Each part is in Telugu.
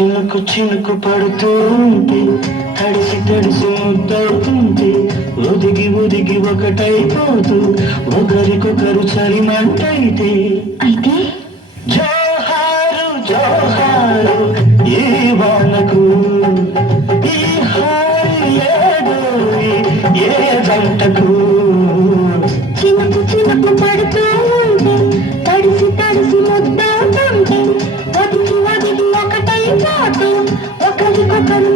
చినుకు చినుకు పడుతూ ఉంటే తడిసి తడిసి ముద్దవుతుంటే ఒదిగి ఒదిగి ఒకటైపోతూ. ఒకరికొకరు చలిమంటైతే. అయితే? చాటు ఒకరికొకరు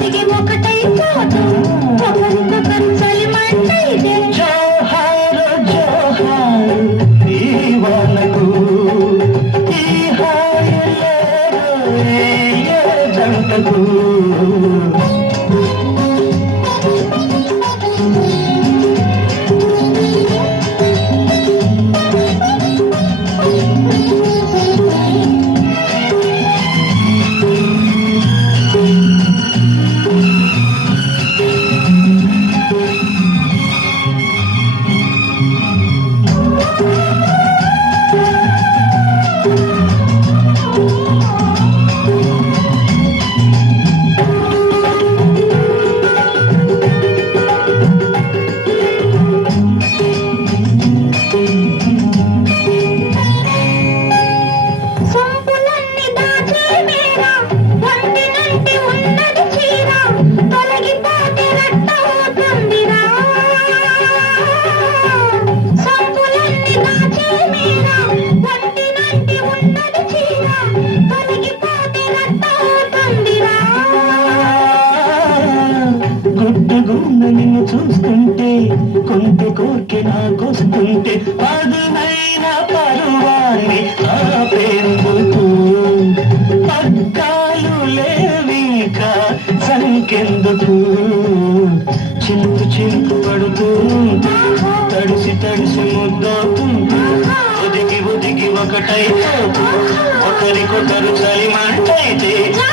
ఒదిగి ఒదిగి ఒకటైపోతూ ఒకరికొకరు చలిమంటైతే జోహారు జోహారు. ఈ వానకు ఈ ఏ జంటకు? గుడ్డగున్న నిన్ను చూస్తుంటే కొంత కోరిక నాకొస్తుంటే పదునైన పరువాన్ని ఆపేందుకు పక్కాలు లేవిక సంకెందుకు చిలుకు చిలుకు పడుతూ తడిసి తడిసి ముద్దవుతుంది ఒదిగి ఒదిగి ఒకటైతే ఒకరికొకరు చలిమంటైతే జై